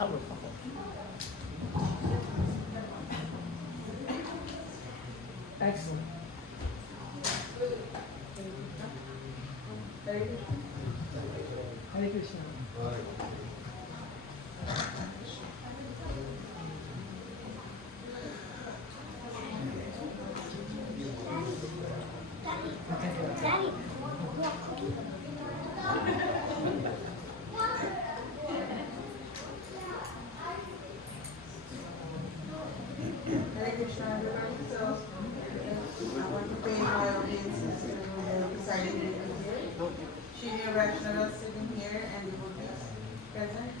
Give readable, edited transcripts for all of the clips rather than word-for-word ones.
Excellent. Hare Krishna. Hare Krishna. Hare Krishna, everybody. So, I want to pay my obeisances to the presiding lady here. Senior Vaishnava sitting here and devotees present.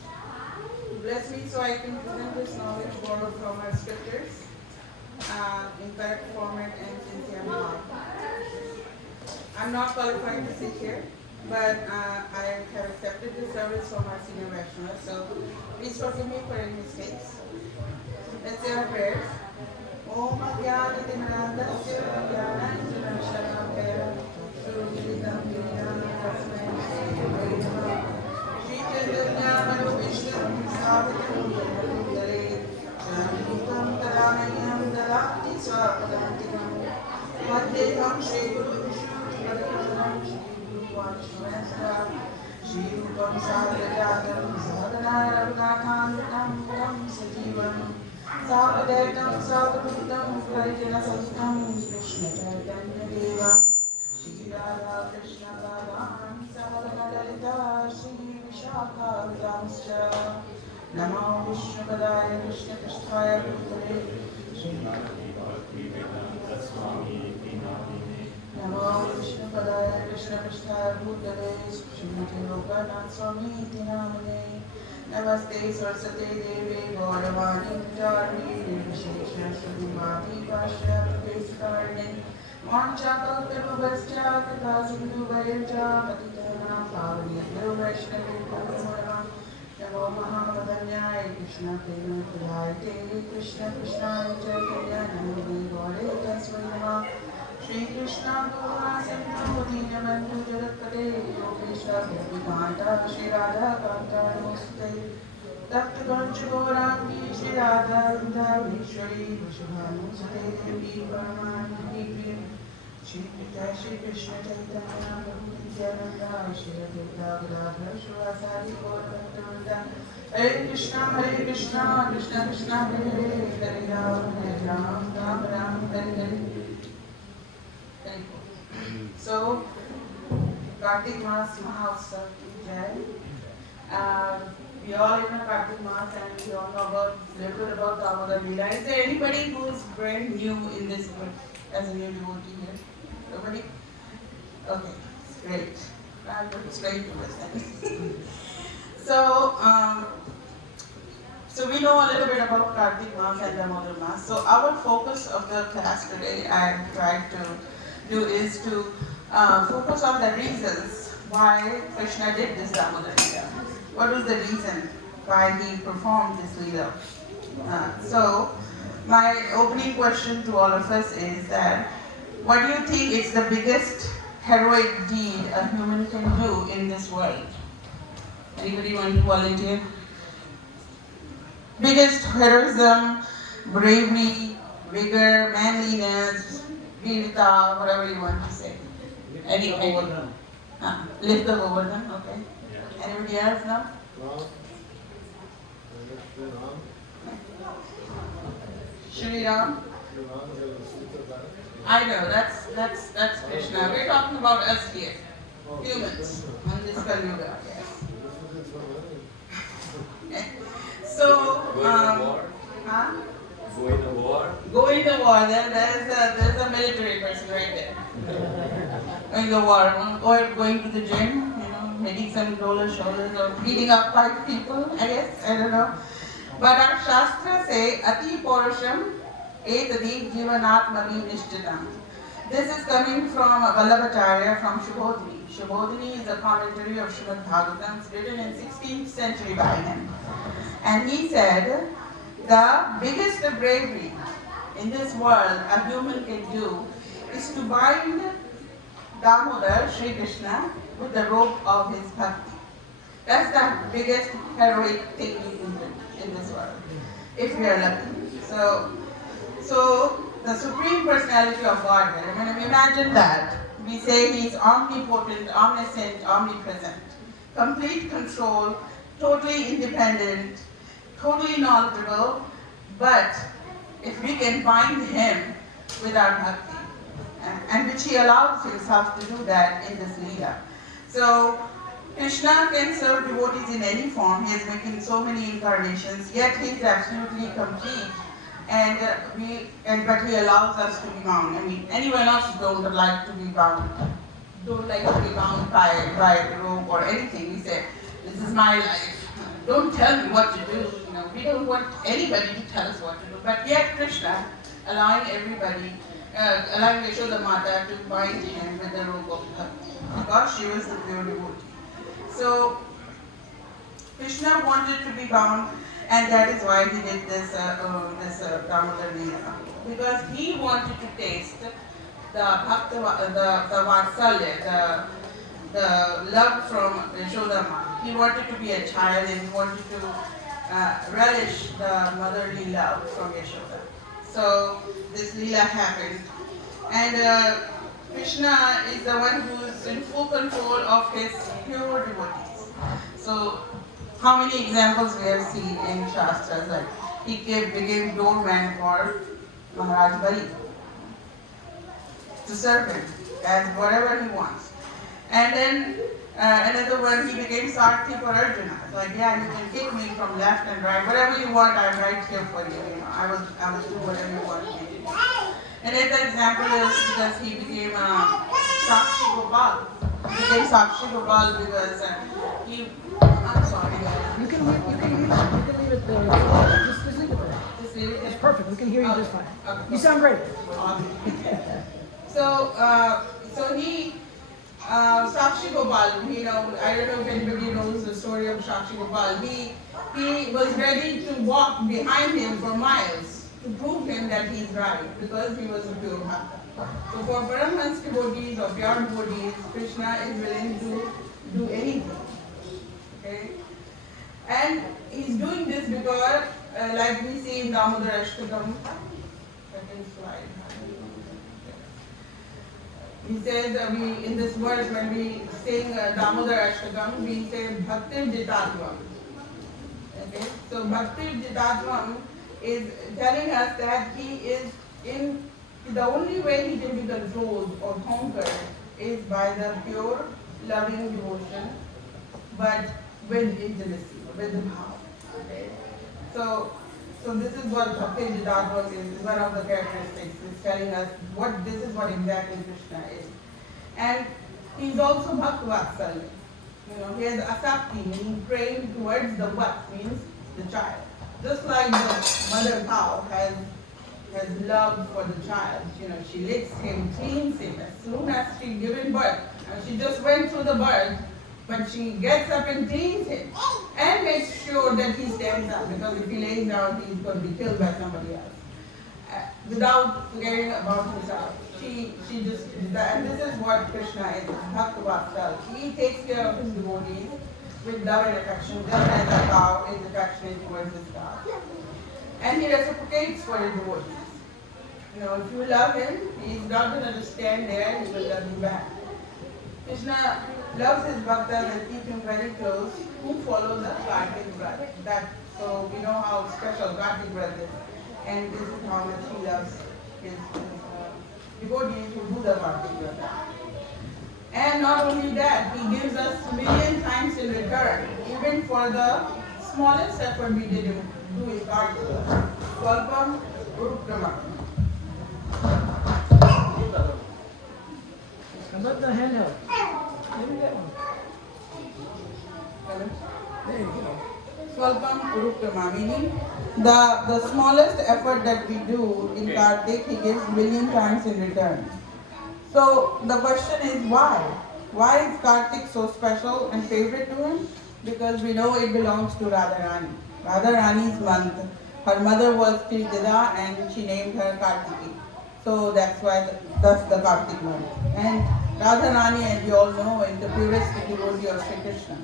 Bless me so I can present this knowledge borrowed from our scriptures in correct format and sincere heart. I'm not qualified to sit here, but I have accepted the service from our senior Vaishnava. So, please forgive me for any mistakes. Let's say our prayers. Om Ajnanatinandasya Jnananjanashalakaya Surujitam Jnana Tasmai Shri Namaha Shri Chaitanya Manubhishtam Savatam Jnanandare Jnanitam Taranayam Dalati Swapadantikam Madhyam Shri Guru Vishnu Padakam Shri Guru Vaishnavasya Shri Rupam Sagrajatam Sadhana Raghunathanam Tam Sajivam Sapadetam Sapadutam Parijana Sahitam Krishna Chaitanya Deva Shri Radha Krishna Balaram Sadhana Lalita Shri Vishakha Vidamscha Namo Vishnu Padaya Krishna Krishtaya Bhutale Shri Namo Vishnu Padaya Krishna Krishtaya Bhutale Shri Lokanath Swami Namane Namaste Saraswate Devi Gauravani Pujari Nirvishesha Srimati Pasha Pradesakarni Mancha Kalpavascha Kathasindu Vaircha Patitana Pavani Vaishnavi Puramaram Namo Mahamadanyaya Krishna Prema Pradayate Krishna Krishna Chaitanya Namani Gaure Tasvayama Shri Krishna Gopala Santa Dinamantu Jagatpate Yogeshwar Bhaktikanta Shri Radha Kanta Namaste Takta Gancha Gaurangi Shri Radha Vindhaveshwari Vishubhanu Sate Devi Paramani Devi Shri Krishna Chaitanya Prabhu Nityananda Shri Advaita Gadadhar Shivasadi Gaurabhaktivinoda Hare Krishna Krishna Krishna Hare Hare Hare Ram Ram Ram Hare Hare. So, Kartik Maas Mahotsav ki Jai. We all in a Kartik Maas and we all know about little bit about Damodar Leela. Is there anybody who is brand new in this group as a new devotee here? Nobody? Okay, great. I'm going to explain to us then. So we know a little bit about Kartik Maas and Damodar Maas. So our focus of the class today, I tried to do is to focus on the reasons why Krishna did this Damodar Leela. What was the reason why he performed this Leela? So my opening question to all of us is that, what do you think is the biggest heroic deed a human can do in this world? Anybody want to volunteer? Biggest heroism, bravery, vigor, manliness, virta, whatever you want to say. Any Govardhan. Lift the Govardhan, okay. Yeah. Anybody else now? Shri Ram. I know, that's Krishna. We're talking about us here, humans, on this Kali Yuga, yes. So, Going to war? Going to war, there's a military person right there. Going to war, or going to the gym, making some roller shoulders or beating up 5 people, I guess, I don't know. But our Shastra say, Ati Porosham Etadi Jivanatmavi Nishchitam. This is coming from Vallabhacharya from Shubhodhini. Shubhodhini is a commentary of Srimad Bhagavatam written in 16th century by him. And he said, the biggest bravery in this world a human can do is to bind Damodar, Sri Krishna, with the rope of his bhakti. That's the biggest heroic thing we can do in this world, if we are lucky. So the Supreme Personality of Godhead, when we imagine that, we say He is omnipotent, omniscient, omnipresent, complete control, totally independent, totally knowledgeable, but if we can find Him with our bhakti, and which He allows Himself to do that in this Leela. So Krishna can serve devotees in any form. He is making so many incarnations, yet He is absolutely complete. But He allows us to be bound. I mean, anyone else don't like to be bound, don't like to be bound by rope or anything. We say, this is my life. Don't tell me what to do. We don't want anybody to tell us what to do. But yet Krishna, allowing everybody, allowing Yashoda Mata to bind Him with the rope of bhakti, because she was the pure devotee. So Krishna wanted to be bound, and that is why he did this Damodar Leela, because he wanted to taste the bhakta, the vatsalya, the love from Yashoda Ma. He wanted to be a child, and he wanted to relish the motherly love from Yashoda. So this Leela happened, and Krishna is the one who is in full control of his pure devotees. So how many examples we have seen in Shastras, like he became doorman for Maharaj Bali to serve him as whatever he wants. And then another one, he became Sarthi for Arjuna. It's like, yeah, you can kick me from left and right, whatever you want, I'm right here for you. I will do whatever you want me to do. Another example is because he became Sakshi Gopal. He became Sakshi Gopal because I'm sorry. You can leave it there. Just leave it there. Just leave it. It's perfect. We can hear you just fine. Okay. You sound great. So he, Sakshi Gopal, I don't know if anybody knows the story of Sakshi Gopal. He was ready to walk behind him for miles to prove him that he is right, because he was a pure bhakta. So for Paramahansa devotees or pure devotees, Krishna is willing to do anything. Okay? And he's doing this because, like we see in Damodar Ashtakam, second slide. He says, in this verse, when we sing Damodar Ashtakam, we say Bhaktir Jitatvam. Okay? So Bhaktir Jitatvam is telling us that he is the only way he can be controlled or conquered is by the pure, loving devotion, but with intimacy, with the bhav. Okay? So this is what Bhakti Jitatvam is one of the characteristics. It's telling us this is what exactly Krishna is. And he's also Bhakti-Vatsalya. He has asakti, meaning praying towards the what, means the child. Just like the mother cow has love for the child. She licks him, cleans him as soon as she given birth. And she just went through the birth, but she gets up and cleans him and makes sure that he stands up, because if he lays down, he's going to be killed by somebody else. Without caring about himself. She just did that. And this is what Krishna is, Bhakta Vatsalya. He takes care of his devotees with love and affection, just as a cow is affectionate towards his cow. And he reciprocates for his devotees. If you love him, he's not going to just stand there, he will love you back. Krishna loves his bhaktas and keep him very close, who follow the Kartik Vrat. So we know how special Kartik Vrat is. And this is how much he loves his devotees who do the Kartik Vrat. And not only that, he gives us a million times in return, even for the smallest effort we did do in Kartik. Swalpam Urukrama. How about the handheld? Maybe that one. There you go. Swalpam Urukrama, meaning the smallest effort that we do in Kartik, he gives million times in return. So the question is why? Why is Kartik so special and favorite to him? Because we know it belongs to Radharani. Radharani's month. Her mother was Trijada and she named her Kartiki. So that's the Kartik month. And Radharani, as we all know, is the purest devotee of Sri Krishna.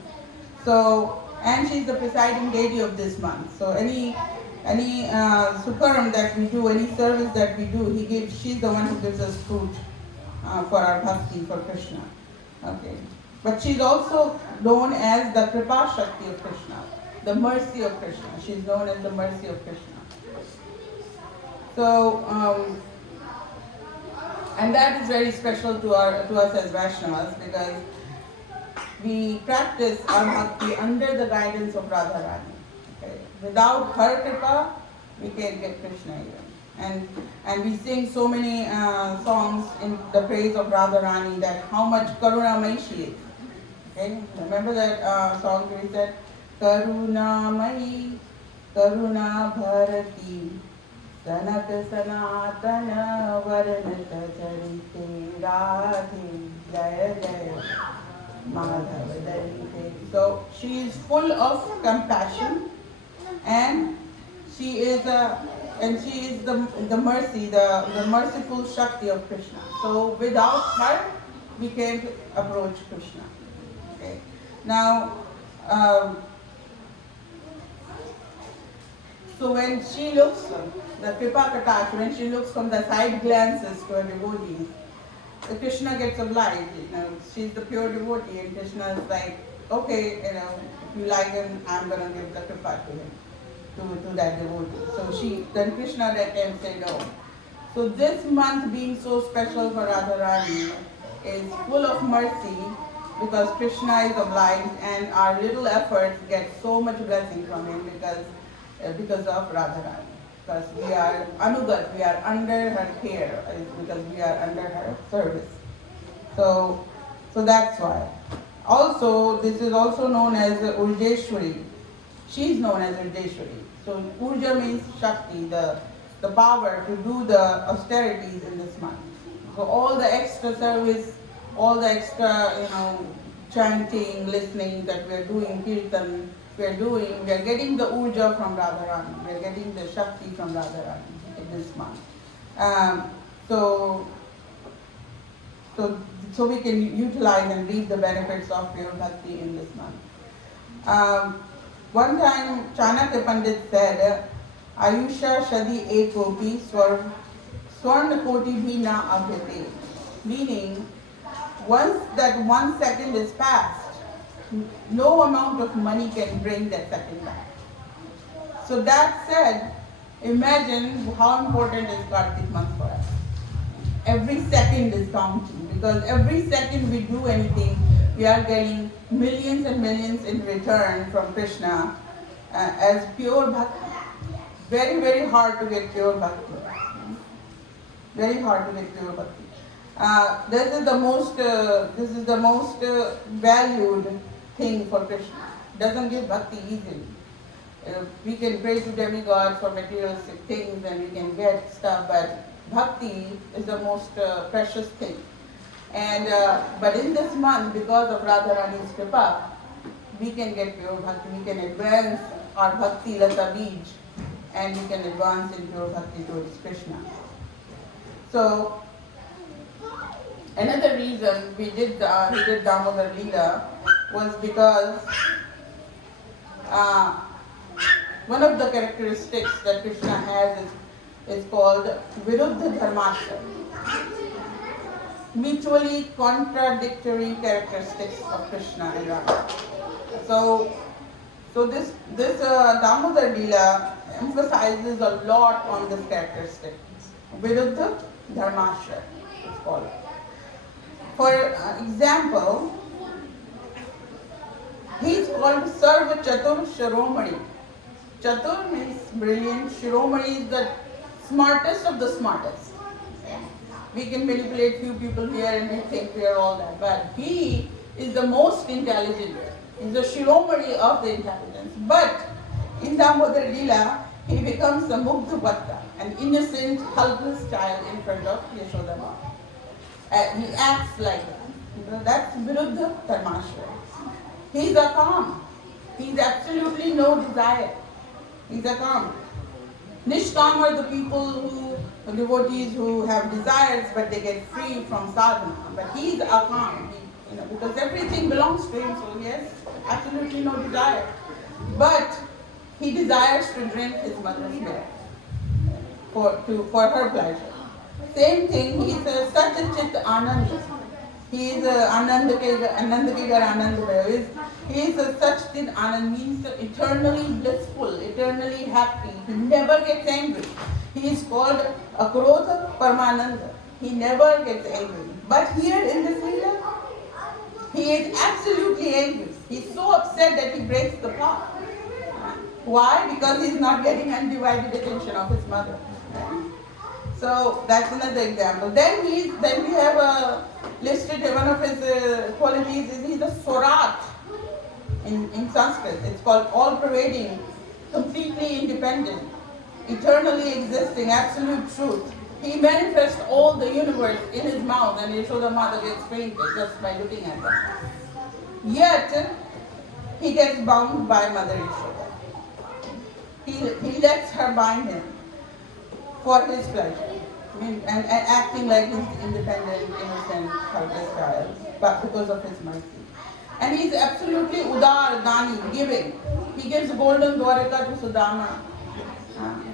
So, and she's the presiding deity of this month. So any sukaram that we do, any service that we do, she's the one who gives us fruit for our bhakti for Krishna. Okay. But she's also known as the Kripa Shakti of Krishna, the mercy of Krishna. She's known as the mercy of Krishna. So, and that is very special to us as Vaishnavas, because we practice our bhakti under the guidance of Radharani. Okay. Without her kripa, we can't get Krishna even. And we sing so many songs in the praise of Radharani, that how much karunamayi she is. Okay. Remember that song we said, Karunamayi, Karuna Bharati, Sanak Sanatana Varanata Charite Radhe Jaya Jaya Madhava Dalite. So she is full of compassion, and she is the mercy, the merciful Shakti of Krishna. So without her, we can't approach Krishna. Okay. Now, so when she looks, the Kripa Katash, when she looks from the side glances to her devotees, Krishna gets obliged. She's the pure devotee, and Krishna is like, okay, if you like him, I'm going to give the Kripa to him, to that devotee. So then Krishna can say no. So this month being so special for Radharani is full of mercy, because Krishna is obliged, and our little efforts get so much blessing from him because of Radharani. Because we are anugat, we are under her care, because we are under her service. So that's why. Also, this is also known as Urjeshwari. She is known as Urjeshwari. So Urja means Shakti, the power to do the austerities in this month. So all the extra service, all the extra, chanting, listening that we are doing, kirtan, we are getting the urja from Radharani. We are getting the Shakti from Radharani in this month. So we can utilize and reap the benefits of pure bhakti in this month. One time Chanakya Pandit said, Ayusha Shadi Ekopi Swarna Koti Bhi Na Abhyate. Meaning, once that 1 second is passed, no amount of money can bring that second back. So that said, imagine how important is Kartik month for us. Every second is counting, because every second we do anything, we are getting millions and millions in return from Krishna as pure bhakti. Very, very hard to get pure bhakti. Very hard to get pure bhakti. This is the most valued thing for Krishna. Doesn't give bhakti easily. We can pray to demigods for materialistic things and we can get stuff, but bhakti is the most precious thing. And but in this month, because of Radharani's kripa, we can get pure bhakti. We can advance our bhakti lata bij, and we can advance in pure bhakti towards Krishna. So another reason he did Damodar Leela was because one of the characteristics that Krishna has is called Viruddha Dharmashra, mutually contradictory characteristics of Krishna and Rama. So this Damodar Leela emphasizes a lot on this characteristic. Viruddha Dharmashra, it's called. For example, he is called Sarva Chatur Shiromani. Chatur means brilliant. Shiromani is the smartest of the smartest. We can manipulate few people here and we think we are all that. But he is the most intelligent. He is the Shiromani of the intelligence. But in Damodar Leela, he becomes the Mugdha Bhatta, an innocent, helpless child in front of Yashoda Ma. He acts like that. That's Viruddha Dharmashra. He is a calm. He is absolutely no desire. He is a calm. Nishkam are the people devotees who have desires but they get free from sadhana. But he is a calm. because everything belongs to him, so he has absolutely no desire. But he desires to drink his mother's milk for her pleasure. Same thing, he is such a chit anand. He is anand ki gar anand hai. He is such chit anand, means eternally blissful, eternally happy. He never gets angry. He is called akrodha parmananda. He never gets angry. But here in this Leela, he is absolutely angry. He is so upset that he breaks the pot. Why? Because he is not getting undivided attention of his mother. So that's another example. Then we have listed one of his qualities is he's a Swarat in Sanskrit. It's called all-pervading, completely independent, eternally existing, absolute truth. He manifests all the universe in his mouth, and Yashoda Mata gets fainted just by looking at him. Yet, he gets bound by Mother Yashoda. He lets her bind him for his pleasure. And acting like he's independent, innocent, helpless child, but because of his mercy. And he's absolutely udar, dani, giving. He gives golden dwarika to Sudama.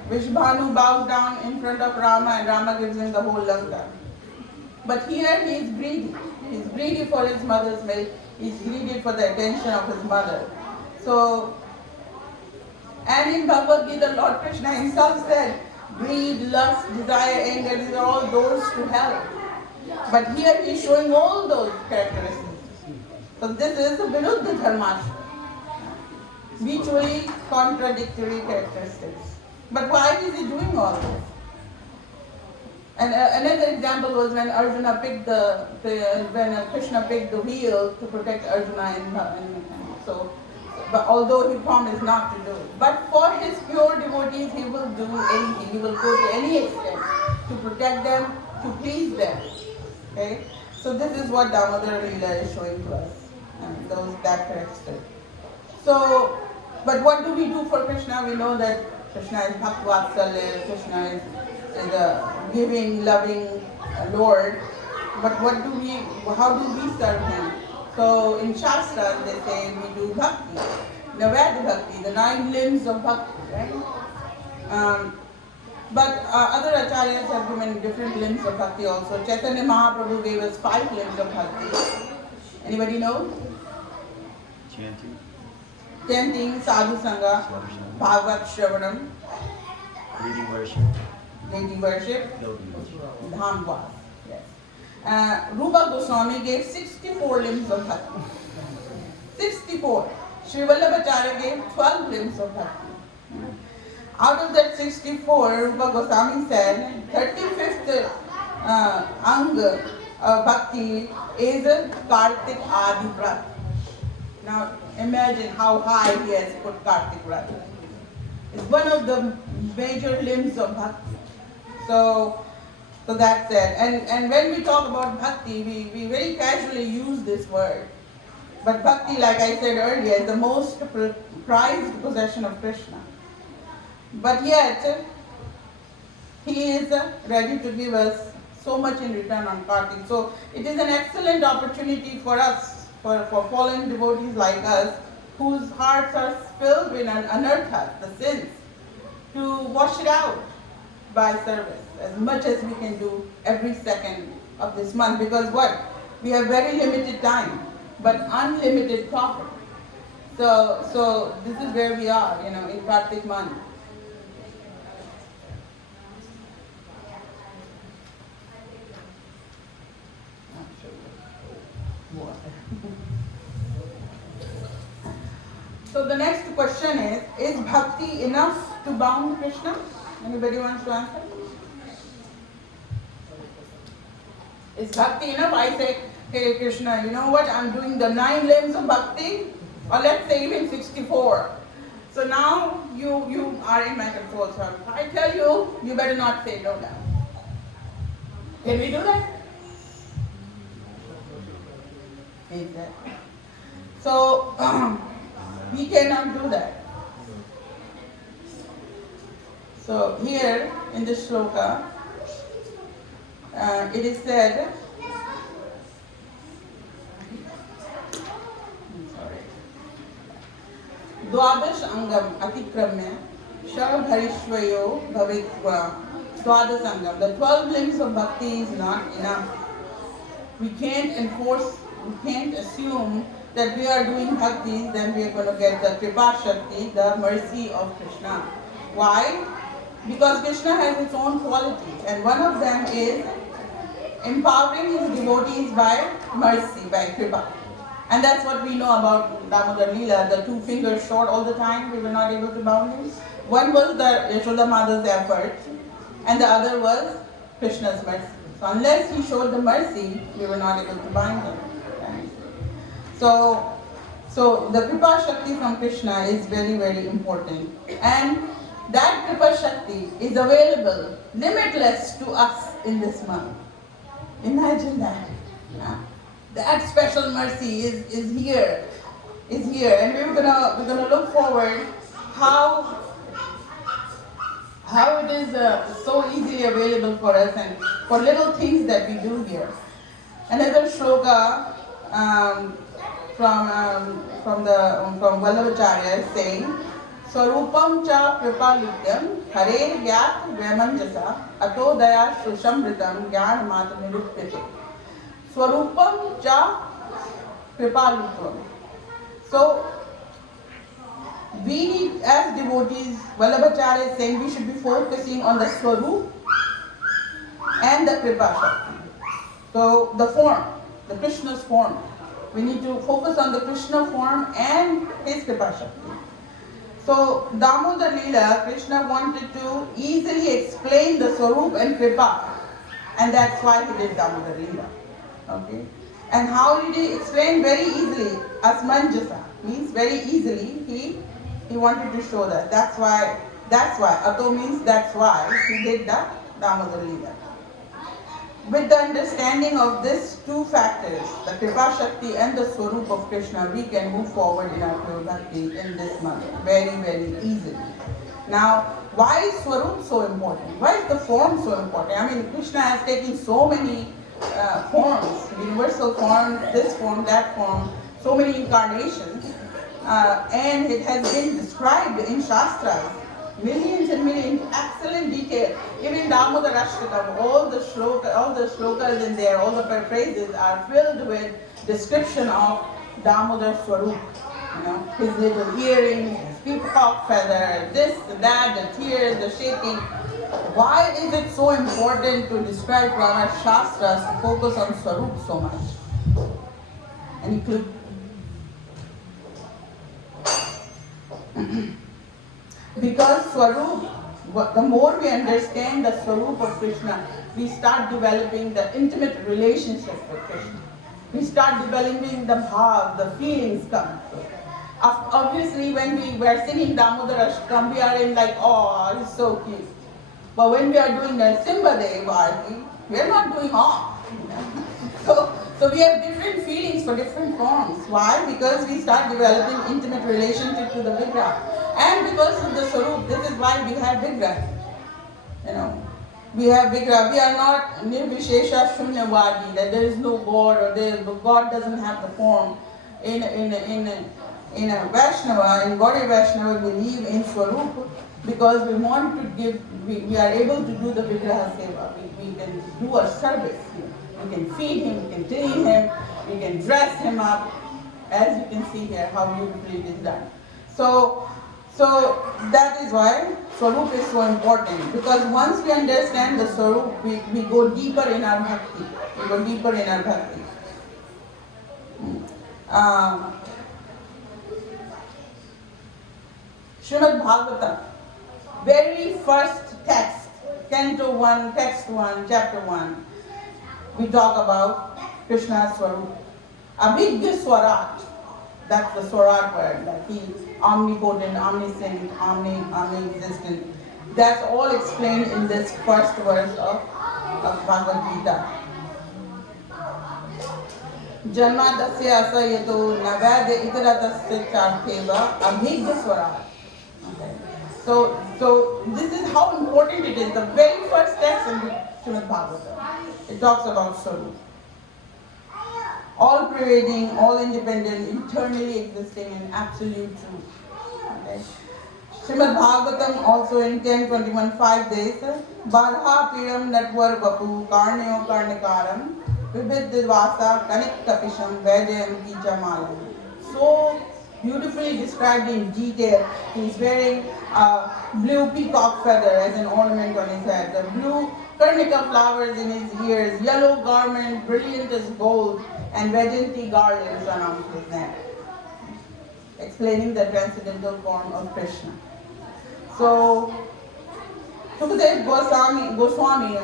Vishbhanu bows down in front of Rama, and Rama gives him the whole Lanka. But here he is greedy. He's greedy for his mother's milk. He's greedy for the attention of his mother. So, and in Bhagavad Gita, Lord Krishna himself said, greed, lust, desire, anger, these are all doors to hell. But here he is showing all those characteristics. So this is a Viruddha Dharmashtra. Mutually contradictory characteristics. But why is he doing all this? And another example was when Arjuna picked when Krishna picked the wheel to protect Arjuna but although he promised not to do it. But for his pure devotees, he will do anything. He will go to any extent to protect them, to please them. Okay? So this is what Damodar Leela is showing to us. That characteristic. So, but what do we do for Krishna? We know that Krishna is Bhakti-vatsalya, Krishna is a giving, loving Lord. But how do we serve him? So in Shastra they say we do bhakti, Navad bhakti, the 9 limbs of bhakti, right? But other acharyas have given different limbs of bhakti also. Chaitanya Mahaprabhu gave us 5 limbs of bhakti. Anybody know? Chanting, sadhu sangha, bhagavat shravanam, deity worship, dham vas. Rupa Goswami gave 64 limbs of bhakti. 64. Sri Vallabhacharya gave 12 limbs of bhakti. Out of that 64, Rupa Goswami said, 35th Anga of bhakti is Kartik Adi Vrat. Now imagine how high he has put Kartik Vrat. It's one of the major limbs of bhakti. So that's it. And when we talk about bhakti, we very casually use this word. But bhakti, like I said earlier, is the most prized possession of Krishna. But yet, he is ready to give us so much in return on Kartik. So it is an excellent opportunity for us, for fallen devotees like us, whose hearts are filled with anarthas, the sins, to wash it out by service, as much as we can do every second of this month. Because what? We have very limited time, but unlimited profit. So this is where we are, in Kartik month. So the next question is bhakti enough to bound Krishna? Anybody wants to answer? Is bhakti enough? I say, hey Krishna, you know what? I'm doing the 9 limbs of bhakti, or let's say even 64. So now you are in my control. So if I tell you, you better not say no now. Can we do that? Exactly. So we cannot do that. So here in this shloka, it is said, द्वादश अंगम अतिक्रम्य शवभरिष्वयो भवित्वा द्वादश angam. The 12 limbs of bhakti is not enough. We can't enforce, we can't assume that we are doing bhakti, then we are going to get the kripa shakti, the mercy of Krishna. Why? Because Krishna has its own qualities, and one of them is empowering his devotees by mercy, by kripa. And that's what we know about Damodar Leela, the two fingers short all the time, we were not able to bound him. One was the Yashoda Mother's effort, and the other was Krishna's mercy. So unless he showed the mercy, we were not able to bind him. Right? So the Kripa Shakti from Krishna is very, very important. And that Kripa Shakti is available, limitless to us in this month. Imagine that. Yeah. That special mercy is here. And we're gonna look forward how it is so easily available for us and for little things that we do here. Another shloka from Vallabhacharya is saying, Swarupam cha kripalutyam hare gyat vyamanjasa ato daya shushamritam gyan matamiruppyate. Swarupam cha kripalutyam. So, we need, as devotees, Vallabhacharya is saying we should be focusing on the Swarup and the Kripa Shakti. So the form, the Krishna's form. We need to focus on the Krishna form and his Kripa Shakti. So Damodar Leela, Krishna wanted to easily explain the Swarup and Kripa, and that's why he did Damodar Leela. Okay? And how did he explain? Very easily. Asmanjasa means very easily. He wanted to show that. That's why. Ato means that's why he did the Damodar Leela. With the understanding of these two factors, the Kripa Shakti and the Swarup of Krishna, we can move forward in our pure bhakti in this month very, very easily. Now, why is Swarup so important? Why is the form so important? I mean, Krishna has taken so many forms, universal form, this form, that form, so many incarnations. And it has been described in Shastras, millions and millions, excellent detail. Even Damodar Ashtakam, all the shlokas in there, all the paraphrases are filled with description of Damodar Swarup. You know, his little earrings, his peacock feather, this, that, the tears, the shaking. Why is it so important to describe from our Shastras to focus on Swarup so much? And you could because Swarup, the more we understand the Swarup of Krishna, we start developing the intimate relationship with Krishna. We start developing the bhav, the feelings come. Obviously, when we were singing Damodar Ashtakam, we are in like, oh, it's so cute. But when we are doing the Simba Dev, we are not doing awe. So we have different feelings for different forms. Why? Because we start developing intimate relationship to the Vigraha. And because of the Swarup, this is why we have Vigraha. You know, we have Vigraha. We are not Nirvishesha Shunyavadi, that there is no God or God doesn't have the form. In a Vaishnava, in Gaudiya Vaishnava, we live in Swarup because we want to give, we are able to do the Vigraha Seva. We can do our service here. We can feed him, we can clean him, we can dress him up, as you can see here how beautifully it is done. So that is why Swarup is so important, because once we understand the Swarup, we go deeper in our bhakti. We go deeper in our bhakti. Srimad Bhagavatam, very first text, Canto 1, Text 1, Chapter 1, we talk about Krishna's Swarup. Abhigya Swarat, that's the Swarat word, that he is omnipotent, omniscient, omni-existent. That's all explained in this first verse of Bhagavad Gita. Janmadasya asayato navadya itaratasya chartheva abhigya Swarat. Okay. So this is how important it is. The very first text in Srimad Bhagavatam. It talks about Swarup. All pervading, all independent, eternally existing in absolute truth. Okay. Srimad Bhagavatam also in 10:21 5 days. Barha piram natvar vapu karnyo karnikaram vibhidvasa kanik kapisham vajayanti chamalam. So beautifully described in detail. He's wearing a blue peacock feather as an ornament on his head, the blue karnika flowers in his ears, yellow garment brilliant as gold, and Vajanti garlands around his neck, explaining the transcendental form of Krishna. So, Sukadev Goswami,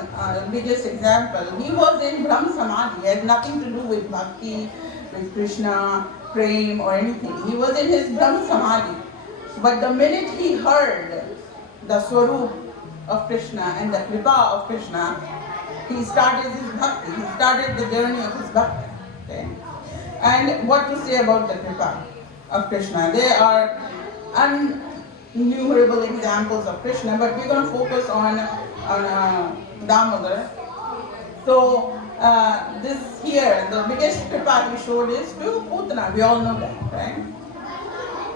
biggest example, he was in Brahma Samadhi. He had nothing to do with bhakti, with Krishna, prem or anything. He was in his Brahma Samadhi. But the minute he heard the Swarup of Krishna and the Kripa of Krishna, he started his bhakti. He started the journey of his bhakti. Okay? And what to say about the Kripa of Krishna? There are innumerable examples of Krishna, but we're going to focus on Damodar. So this here, the biggest Kripa he showed is to Putana. We all know that, right?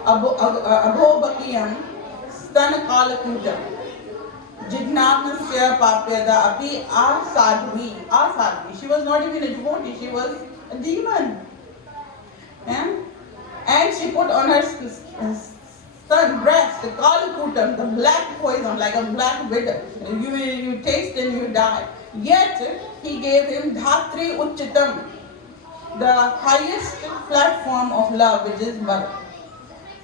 Abhobakiyam stan kalakutam jignanasya papyada api asadvi. She was not even a devotee, she was a demon. Yeah? And she put on her son breast the kalakutam, the black poison, like a black widow. You taste and you die. Yet he gave him Dhatri Uchitam, the highest platform of love, which is mother,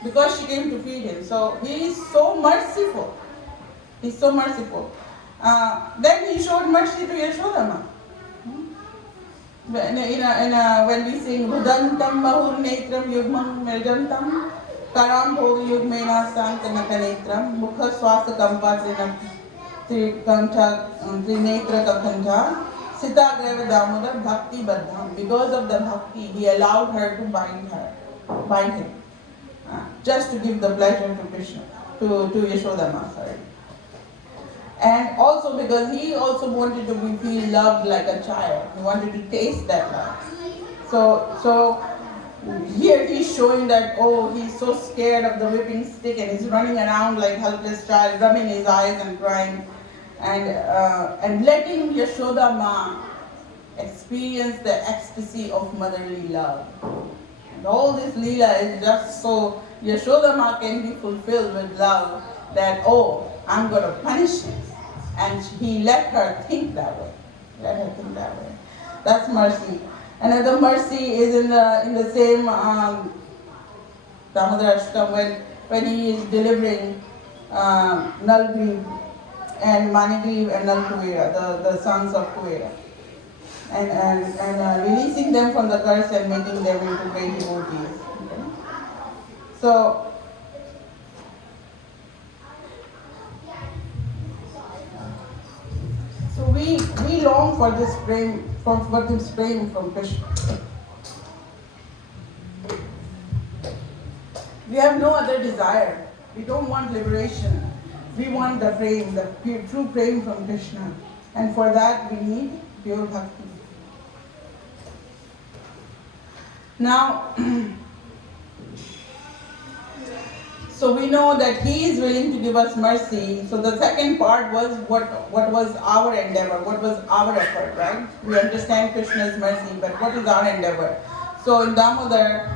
because she came to feed him. So he is so merciful. He's so merciful. Then he showed mercy to Yashodama. When we sing Rudantam Mahur Netram Yugmam Mirjantam Karam Bhog Yugmena Santanaka Mukha Swasa Kampa Trinetra Kakhanja Sita Greva Damodar Bhakti Badham. Because of the bhakti, he allowed her to bind him. Just to give the pleasure to Krishna, to Yashodama, sorry. And also because he also wanted to feel loved like a child. He wanted to taste that love. So here he's showing that, oh, he's so scared of the whipping stick and he's running around like a helpless child, rubbing his eyes and crying, and letting Yashoda Ma experience the ecstasy of motherly love. And all this Leela is just so Yashoda Ma can be fulfilled with love that, oh, I'm going to punish him. And he let her think that way. That's mercy. Another mercy is in the same Damodar Ashtam when he is delivering Nalgriv and Manigriv and Nalkuvera, the sons of Kuvera, and releasing them from the curse and making them into great devotees. Okay? So we long for this prem from Krishna. We have no other desire. We don't want liberation. We want the prem, the true prem from Krishna. And for that we need pure bhakti. Now, so we know that he is willing to give us mercy. So the second part was what was our endeavor, what was our effort, right? We understand Krishna's mercy, but what is our endeavor? So in Damodar,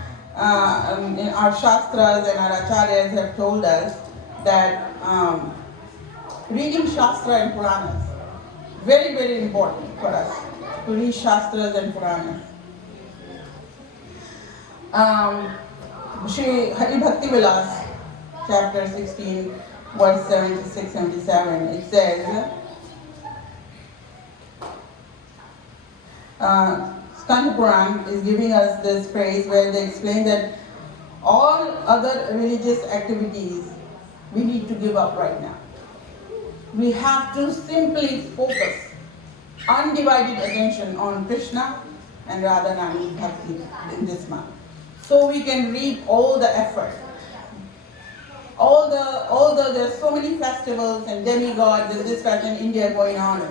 in our Shastras and our Acharyas have told us that reading Shastra and Puranas, very, very important for us to read Shastras and Puranas. Shri Hari Bhakti Vilas, chapter 16, verse 76-77, it says, Skanda Puran is giving us this phrase where they explain that all other religious activities we need to give up right now. We have to simply focus undivided attention on Krishna and Radharani Bhakti in this month, so we can reap all the effort. There's so many festivals and demigods and this fashion in India going on.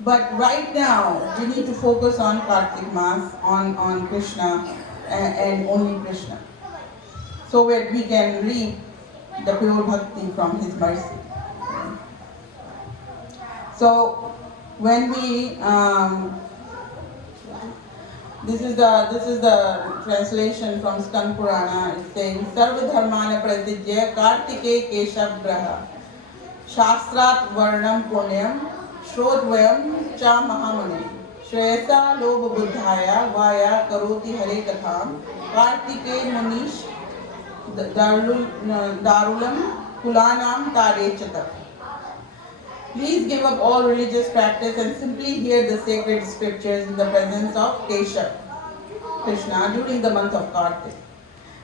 But right now, we need to focus on Kartik Mas, on Krishna and only Krishna. So that we can reap the pure bhakti from his mercy. So when we this is the translation from Skand Purana. It's saying Sarva Dharmana Pratijya Kartike Keshabraha Shastrat Varnam Punyam Shrodvayam Cha Mahamani Shreyasa Lobha Buddhaya Vaya Karoti Hare Katham Kartike Munish Darulam Kulanam Tare Chata. Please give up all religious practice and simply hear the sacred scriptures in the presence of Keshav, Krishna, during the month of Kartik.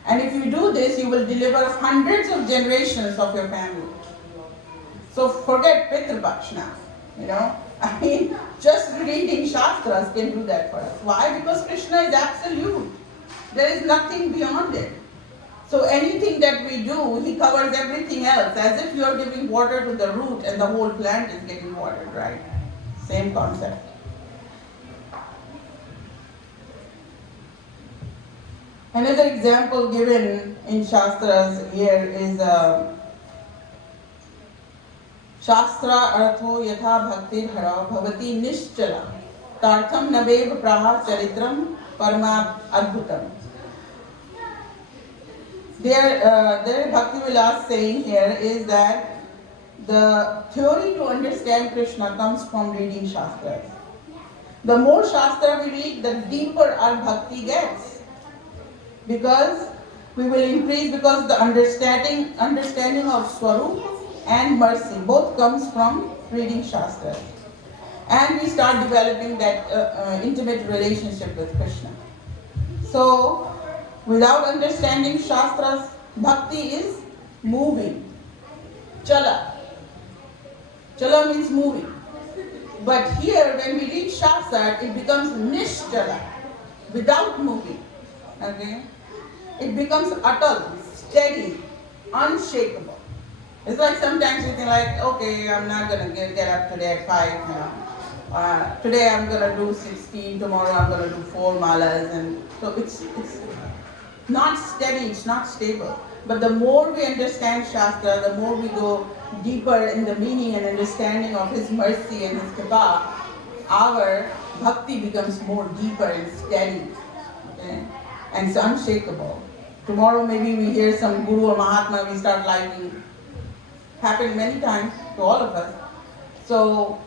And if you do this, you will deliver hundreds of generations of your family. So forget Pitrapaksh now. I mean, just reading Shastras can do that for us. Why? Because Krishna is absolute. There is nothing beyond it. So anything that we do, he covers everything else, as if you are giving water to the root and the whole plant is getting watered, right? Same concept. Another example given in Shastras here is Shastra Artho Yatha Bhaktir Hara Bhavati Nischala Tartham Navev Praha Charitram Parma Adbhutam. Their Bhakti Vilas saying here is that the theory to understand Krishna comes from reading Shastras. The more Shastra we read, the deeper our Bhakti gets. Because we will increase, because the understanding of Swarup and mercy both comes from reading Shastras. And we start developing that intimate relationship with Krishna. So, without understanding Shastras, Bhakti is moving. Chala. Chala means moving. But here, when we read Shastra, it becomes Nishchala, without moving. Okay? It becomes atal, steady, unshakable. It's like sometimes you think like, okay, I'm not going to get up today at 5, today I'm going to do 16, tomorrow I'm going to do 4 malas. And so it's not steady, it's not stable. But the more we understand Shastra, the more we go deeper in the meaning and understanding of his mercy and his kripa, our bhakti becomes more deeper and steady. Okay? And it's unshakable. Tomorrow maybe we hear some Guru or Mahatma we start liking. Happened many times to all of us. So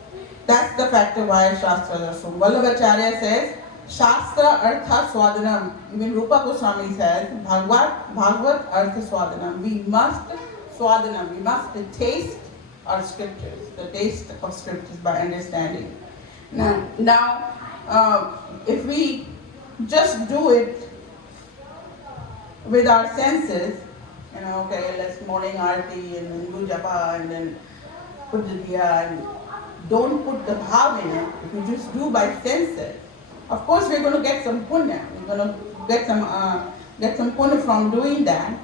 that's the factor why Shastras are so. Vallabhacharya says, Shastra Artha Swadanam. Even Rupa Goswami says, Bhagavad Artha Swadanam. We must Swadanam. We must taste our scriptures, the taste of scriptures by understanding. Now, if we just do it with our senses, okay, let's morning arti and then do japa and then put the diya and don't put the bhav in it. If you just do by senses, of course we're going to get some punya. We're going to get some punya from doing that.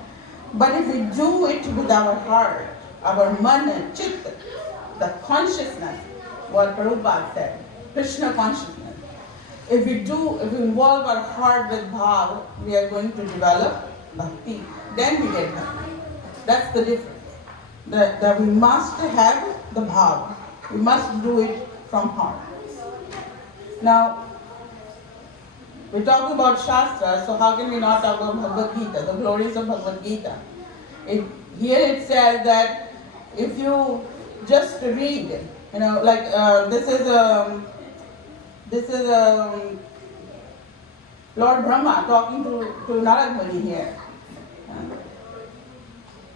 But if we do it with our heart, our man and chitta, the consciousness, what Prabhupada said, Krishna consciousness. If we involve our heart with bhav, we are going to develop bhakti. Then we get bhakti. That's the difference. That we must have the bhav. We must do it from heart. Now, we're talking about Shastra, so how can we not talk about Bhagavad Gita, the glories of Bhagavad Gita? Here it says that if you just read, this is Lord Brahma talking to Narad Muni here.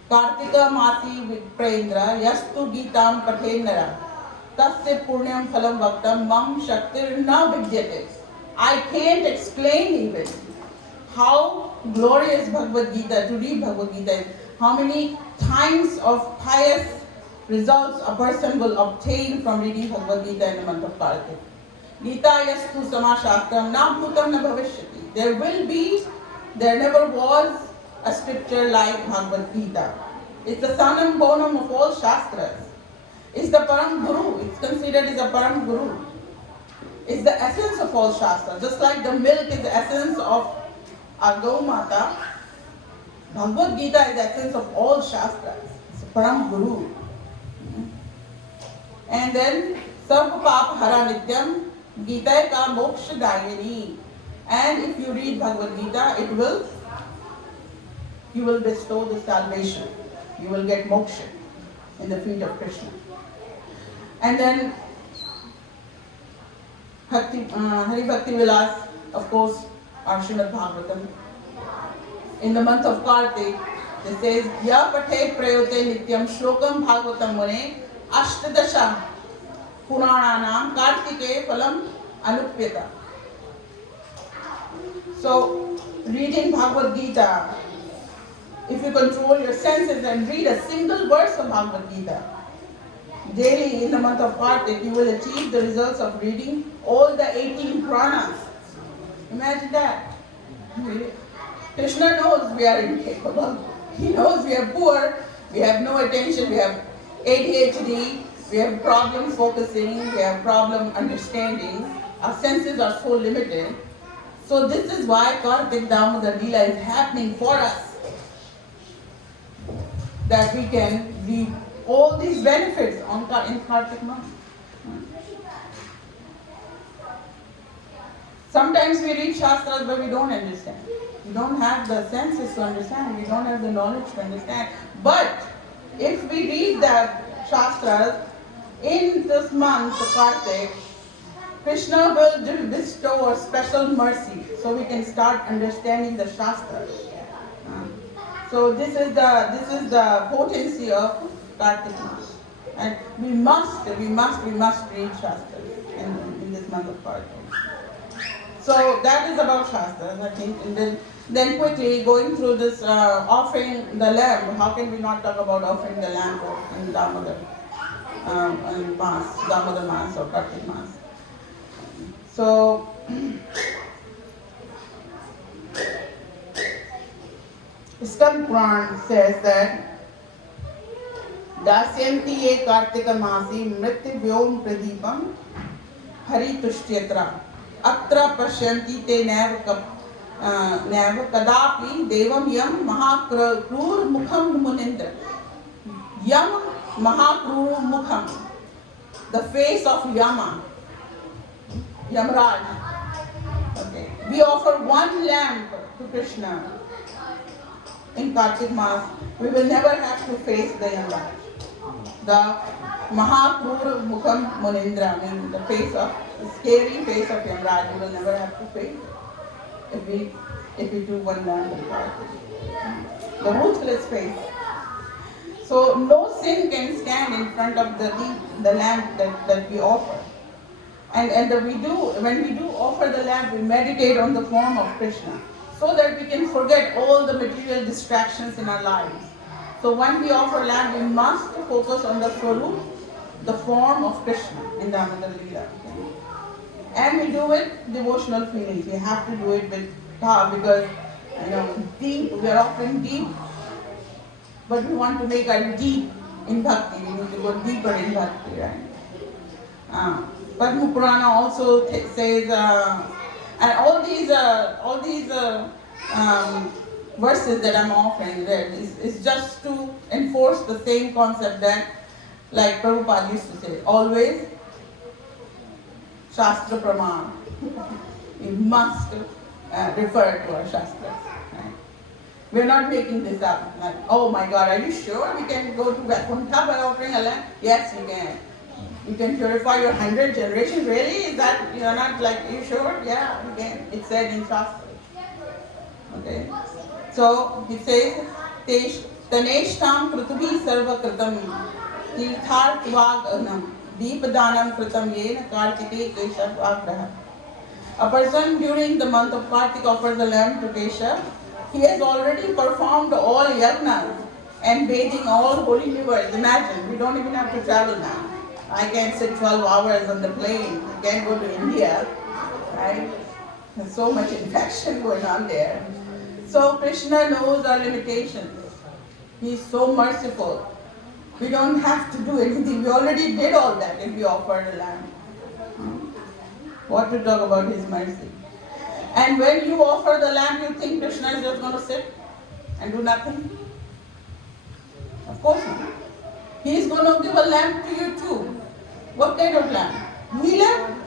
Kartika Masi Viprendra Yastu Gitam Pathendra Tasya Punyam Phalam Bhaktam Mam Shaktir Na Vidyate. I can't explain even how glorious Bhagavad Gita, to read Bhagavad Gita is, how many times of pious results a person will obtain from reading Bhagavad Gita in the month of Kartik. Gita yastu samashastram na bhutam na bhavishyati. There never was a scripture like Bhagavad Gita. It's the sanam bonam of all Shastras. It's the Param Guru. It's considered as a Param Guru. It's the essence of all Shastras. Just like the milk is the essence of a Gau Mata, Bhagavad Gita is the essence of all Shastras. It's a Param Guru. And then, Sarva Pap Hara Nityam, Gita Ka Moksha Dayani. And if you read Bhagavad Gita, you will bestow the salvation. You will get moksha in the feet of Krishna. And then, Hari Bhakti Vilas, of course, our Srimad Bhagavatam. In the month of Kartik, it says, Ya Pathe Prayote Nityam Shlokam Bhagavatam Mune Ashtadasha Purananam Kartike Phalam Anupyata. So, reading Bhagavad Gita, if you control your senses and read a single verse of Bhagavad Gita, daily in the month of Kartik, you will achieve the results of reading all the 18 Puranas. Imagine that. Krishna knows we are incapable. He knows we are poor, we have no attention, we have ADHD, we have problems focusing, we have problem understanding. Our senses are so limited. So this is why Kartik Damodar Leela is happening for us. That we can reap all these benefits in Kartik month. Sometimes we read Shastras but we don't understand. We don't have the senses to understand. We don't have the knowledge to understand. But if we read the Shastras in this month, Kartik, Krishna will bestow a special mercy so we can start understanding the Shastras. So this is the potency of Kartik month. And we must read Shastras in this month of Kartik. So that is about Shastras, I think. And then quickly going through this offering the lamb. How can we not talk about offering the lamb in Damodar Mass, Damodar Mass or Kartik Mass? So Skand Puran says that Dasyanti ye Kartika Masi Mritya Vyom Pradipam Hari Tushtyatra Atra Pashyanti te Nev Kadapi Devam Yam Mahakrur Mukham Munindra. Yam Mahakrur Mukham, the face of Yama, Yamraj. Okay. We offer one lamb to Krishna in Kartik Mass. We will never have to face the Yamraj. The Mahakrur Mukham Munindra, I mean the scary face of Yamraj, we will never have to face if we do one lamb in Kartik. The ruthless face. So no sin can stand in front of the lamb that we offer. And when we do offer the lamb, we meditate on the form of Krishna so that we can forget all the material distractions in our lives. So when we offer lamb, we must focus on the Swarup, the form of Krishna in Damodar Leela. And we do it devotional feelings. We have to do it with bhav because deep. We are offering deep, but we want to make our deep in bhakti. We need to go deeper in bhakti, right? Padma Purana also says, and all these verses that I'm offering there is just to enforce the same concept that, like Prabhupada used to say, always Shastra Praman. We must refer to our Shastras. Right? We're not making this up. Like, oh my God, are you sure we can go to Vaikuntha by offering a lamb? Yes, you can. You can purify your 100 generations. Really? Is that, you're not like, are you sure? Yeah, you can. It's said in Shastra. Okay. So, it says, Taneshtam Krutubhi Sarva Kritam Tirthart Vag Anam Deepadanam Kritam Yena Kartike Keshav Agraha. A person during the month of Kartik offers a lamb to Keshav. He has already performed all yagnas and bathing all holy rivers. Imagine, we don't even have to travel now. I can sit 12 hours on the plane. I can't go to India, right? There's so much infection going on there. So Krishna knows our limitations. He is so merciful. We don't have to do anything. We already did all that if we offered a lamb. What to talk about His mercy? And when you offer the lamb, you think Krishna is just going to sit and do nothing? Of course not. He is going to give a lamp to you too. What kind of lamp? Ghee lamp?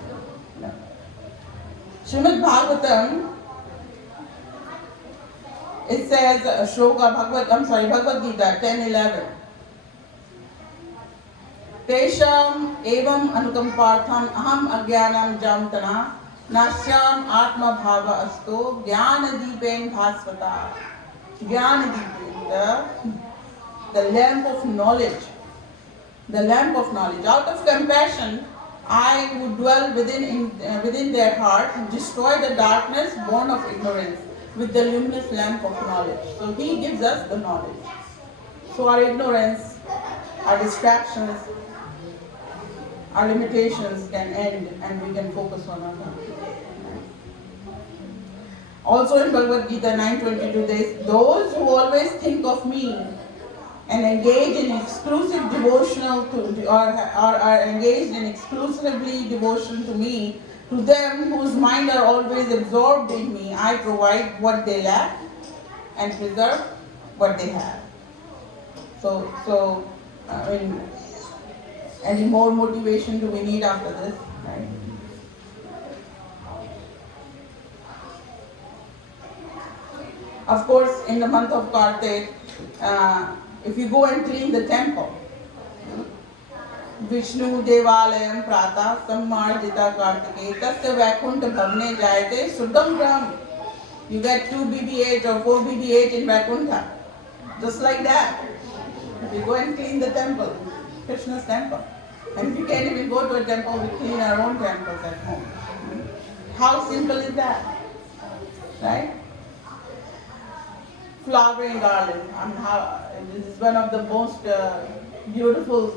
No. Srimad Bhagavatam, it says, Bhagavad Gita 10:11. Tesham evam anukampartham aham agyanam jamtana nasyam atma bhava asto jnana deepen bhasvata. Jnana deepen, the lamp of knowledge. The lamp of knowledge. Out of compassion, I would dwell within their heart and destroy the darkness born of ignorance with the luminous lamp of knowledge. So He gives us the knowledge. So our ignorance, our distractions, our limitations can end and we can focus on our God. Also in Bhagavad Gita 9:22 days, those who always think of me and engage in exclusive devotional to, or are engaged in exclusively devotion to me, to them whose mind are always absorbed in me, I provide what they lack and preserve what they have. So any more motivation do we need after this? Right? Of course, in the month of Kartik, if you go and clean the temple, Vishnu Devalayam Prata Sammarjita Kartike Tasya Vaikuntha Bhavne Jayate Suddham Graham. You get 2 BBH or 4 BBH in Vaikuntha. Just like that. If you go and clean the temple, Krishna's temple. And if you can't even go to a temple, we clean our own temples at home. How simple is that? Right? Flowering garland. This is one of the most beautiful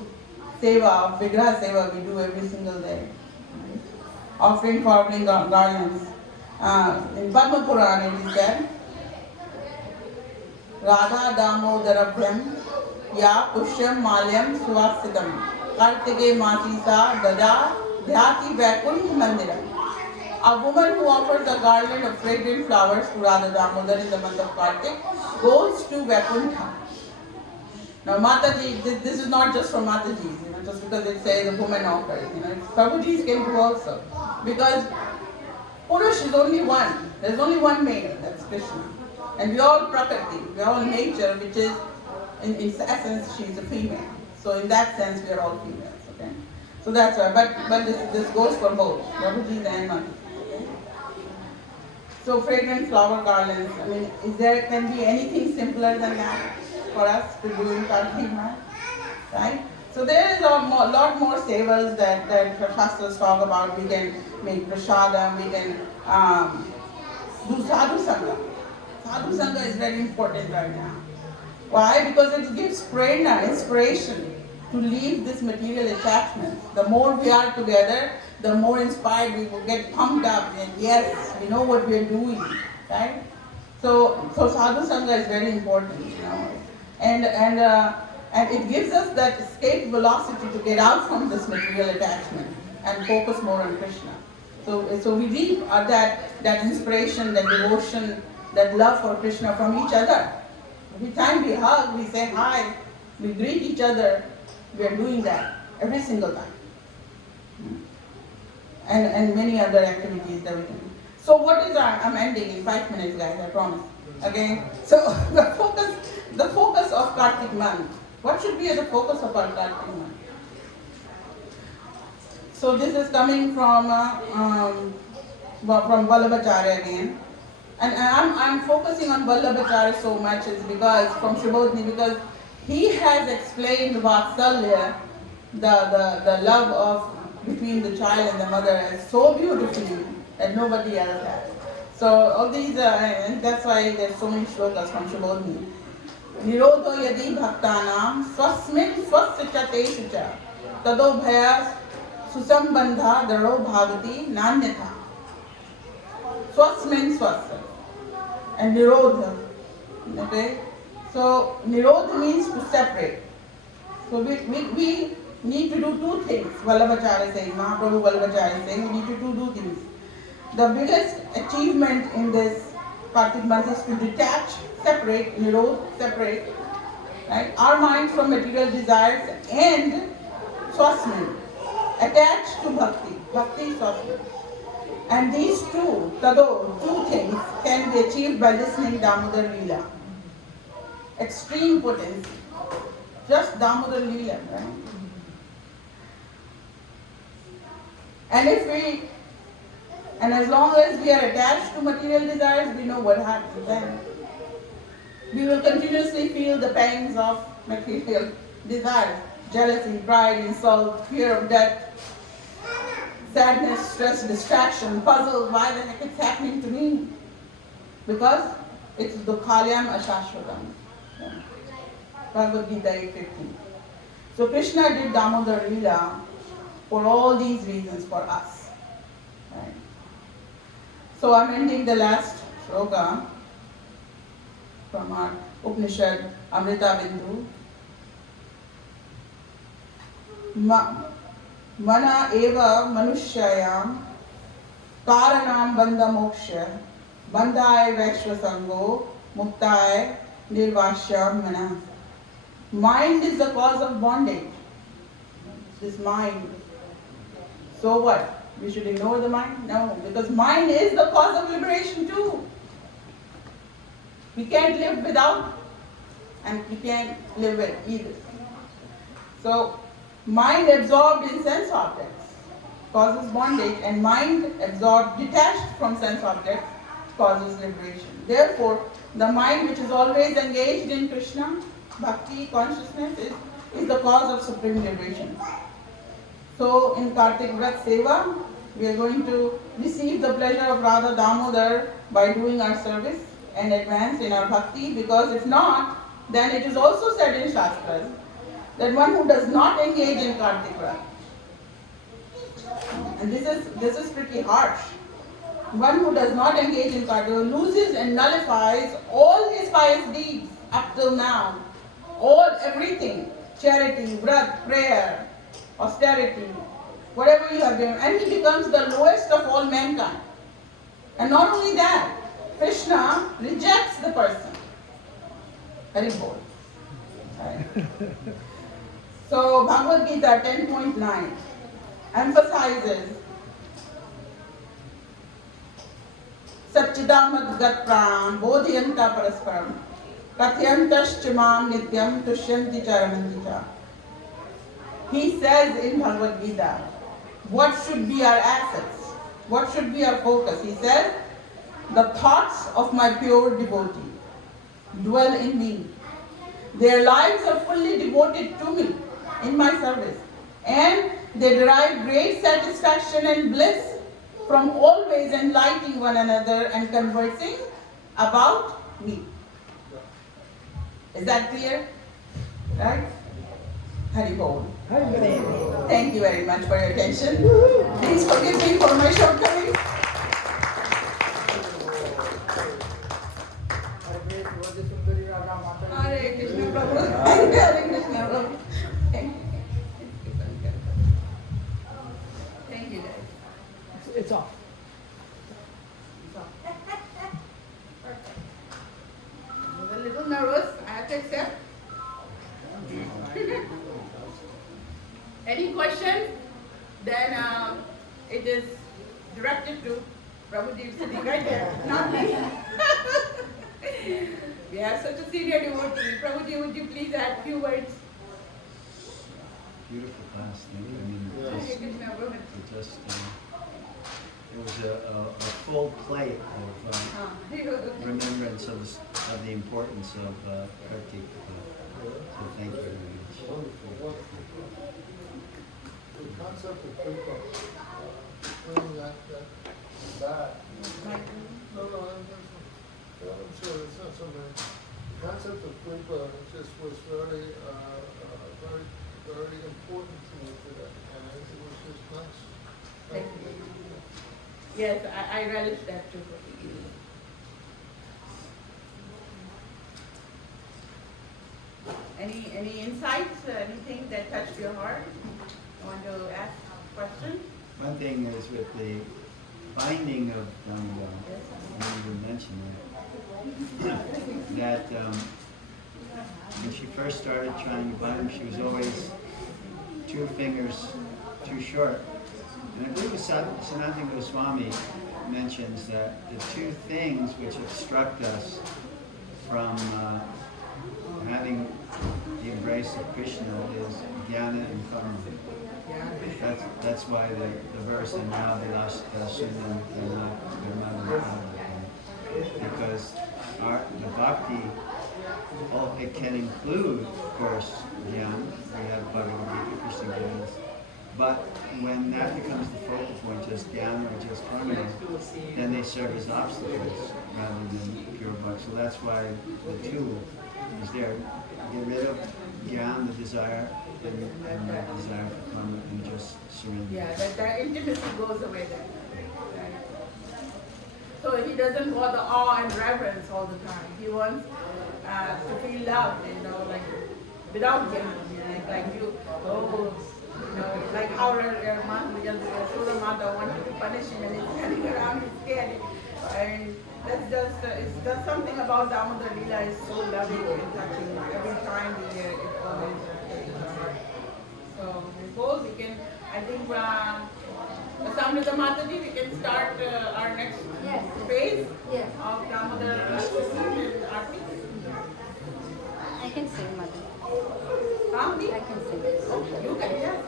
seva, Vigraha seva we do every single day. Offering flowering garlands. In Padma Purana it is said, Radha Damodar Leela Ya Pushyam Malyam Swasitam Kartike Matisa Dada Dhyati Vaikuntha Mandiram. A woman who offers a garland of fragrant flowers to Radha Damodar in the month of Kartik goes to Vaikuntha. Now Mataji, this is not just for Matajis, just because it says a woman offers. Prabhujis can do also. Because Purush is only one. There's only one male, that's Krishna. And we all Prakriti, we are all nature, which is, in essence, she is a female. So in that sense, we are all females. Okay? So that's why. But this goes for both, Prabhujis and Matajis. So fragrant flower garlands, can be anything simpler than that for us to do in Kartik month, right? So there is a lot more sevas that Shastras talk about. We can make prasadam, we can do sadhu sangha. Sadhu sangha is very important right now. Why? Because it gives prerna, inspiration to leave this material attachment. The more we are together, the more inspired we will get pumped up, and yes, we know what we are doing, right? So sadhu sangha is very important, and it gives us that escape velocity to get out from this material attachment and focus more on Krishna. So we reap that inspiration, that devotion, that love for Krishna from each other. Every time we hug, we say hi, we greet each other. We are doing that every single time. And many other activities that we can do. So what is I'm ending in 5 minutes, guys, I promise. Again, so the focus of Kartik month. What should be the focus of our Kartik month? So this is coming from Vallabhacharya again. And I'm focusing on Vallabhacharya so much is because from Shubhodhi, because he has explained Vatsalya, the love of between the child and the mother so beautifully that nobody else has. So all these and that's why there's so many shlokas from Shubhodhi. Nirodho yadi bhaktanam swasmin swasya cha tado bhaya susambandha daro bhavati nanyatha. Swasmin swasya and nirodha. Okay? So nirodha means to separate. So we need to do 2 things. Vallabhacharya saying, Mahaprabhu Vallabhacharya saying, we need to do 2 things. The biggest achievement in this Kartik month is to detach separate, nirod, separate, right? Our minds from material desires and swasmin, attached to bhakti, bhakti swasmin. And these two, two things can be achieved by listening Damodar Leela. Extreme potency. Just Damodar Leela, right? And as long as we are attached to material desires, we know what happens then. We will continuously feel the pangs of material desires, jealousy, pride, insult, fear of death, sadness, stress, distraction, puzzle, why the heck it's happening to me? Because it's dukhalyam ashashvatam. Yeah. Bhagavad Gita 8:15. So Krishna did Damodar Leela for all these reasons for us. Right? So I'm ending the last sloka from our Upanishad Amrita Bindu. Mana eva manushayam karanam bandha moksha bandhaya vaishvasango muktaya nirvashya mana. Mind is the cause of bondage. This mind. So what? We should ignore the mind? No, because mind is the cause of liberation too. We can't live without and we can't live with either. So mind absorbed in sense objects causes bondage, and mind absorbed, detached from sense objects causes liberation. Therefore, the mind which is always engaged in Krishna, bhakti, consciousness is the cause of supreme liberation. So in Kartik Vrat Seva, we are going to receive the pleasure of Radha Damodar by doing our service and advance in our bhakti, because if not, then it is also said in Shastras that one who does not engage in Kartik Vrat, and this is pretty harsh, one who does not engage in Kartik Vrat loses and nullifies all his pious deeds up till now, everything, charity, vrat, prayer, austerity, whatever you have done, and he becomes the lowest of all mankind. And not only that, Krishna rejects the person. Very bold. Right? So Bhagavad Gita 10.9 emphasizes Satchidamad Gat Pran Bodhiyanta Parasparam Katyantash Chimam Nityam Tushyanti Charamanti Cha. He says in Bhagavad Gita, what should be our assets? What should be our focus? He says, the thoughts of my pure devotee dwell in me. Their lives are fully devoted to me in my service, and they derive great satisfaction and bliss from always enlightening one another and conversing about me. Is that clear? Right? Hari Bol. Thank you very much for your attention. Please forgive me for my shortcomings. Hare Krishna Prabhu. Thank you, Hare Krishna Prabhu. Thank you, guys. It's off. I was a little nervous. I have to accept. Any question? Then it is directed to Prabhuji sitting right there, not me. We have such a senior devotee. Prabhuji, would you please add a few words? Beautiful class, thank you. I mean, it was a full plate of remembrance of the importance of Kartik. So thank you very much. Wonderful. The concept of kripa, explaining that. No, I'm sure it's not so many. The concept of kripa just was very, very important to me today, and it was just nice. Thank you. Yes, I relish that too. Any insights, anything that touched your heart? You want to ask a question? One thing is with the binding of Damodar, Yes. when you mentioned it, that when she first started trying to bind him, she was always 2 fingers too short. And I believe Sanatana Goswami mentions that the 2 things which obstruct us from having the embrace of Krishna is jnana and karma. That's why the verse in Mahavilash Sunam because the bhakti, it can include, of course, jnana. We have Bhagavad Gita, Krishna Gita. But when that becomes the focal point, just jnana or just karma, then they serve as obstacles rather than pure bhakti. So that's why the tool is there. Get rid of jnana, the desire, and that desire for karma, and just surrender. Yeah, that intimacy goes away then. Right? So he doesn't want the awe and reverence all the time. He wants to feel loved, like without jnana. Like you, like how Sura Mata wanted to punish him and he's standing around, he's scared. And that's just, it's just something about Damodar Leela is so loving and touching. Every time we hear it, always touches our heart. So we hope we can, I think, Samrita Mataji, we can start our next phase of Damodar Aarti. I can sing, Mother. Aarti? I can sing. Oh, you can, yes.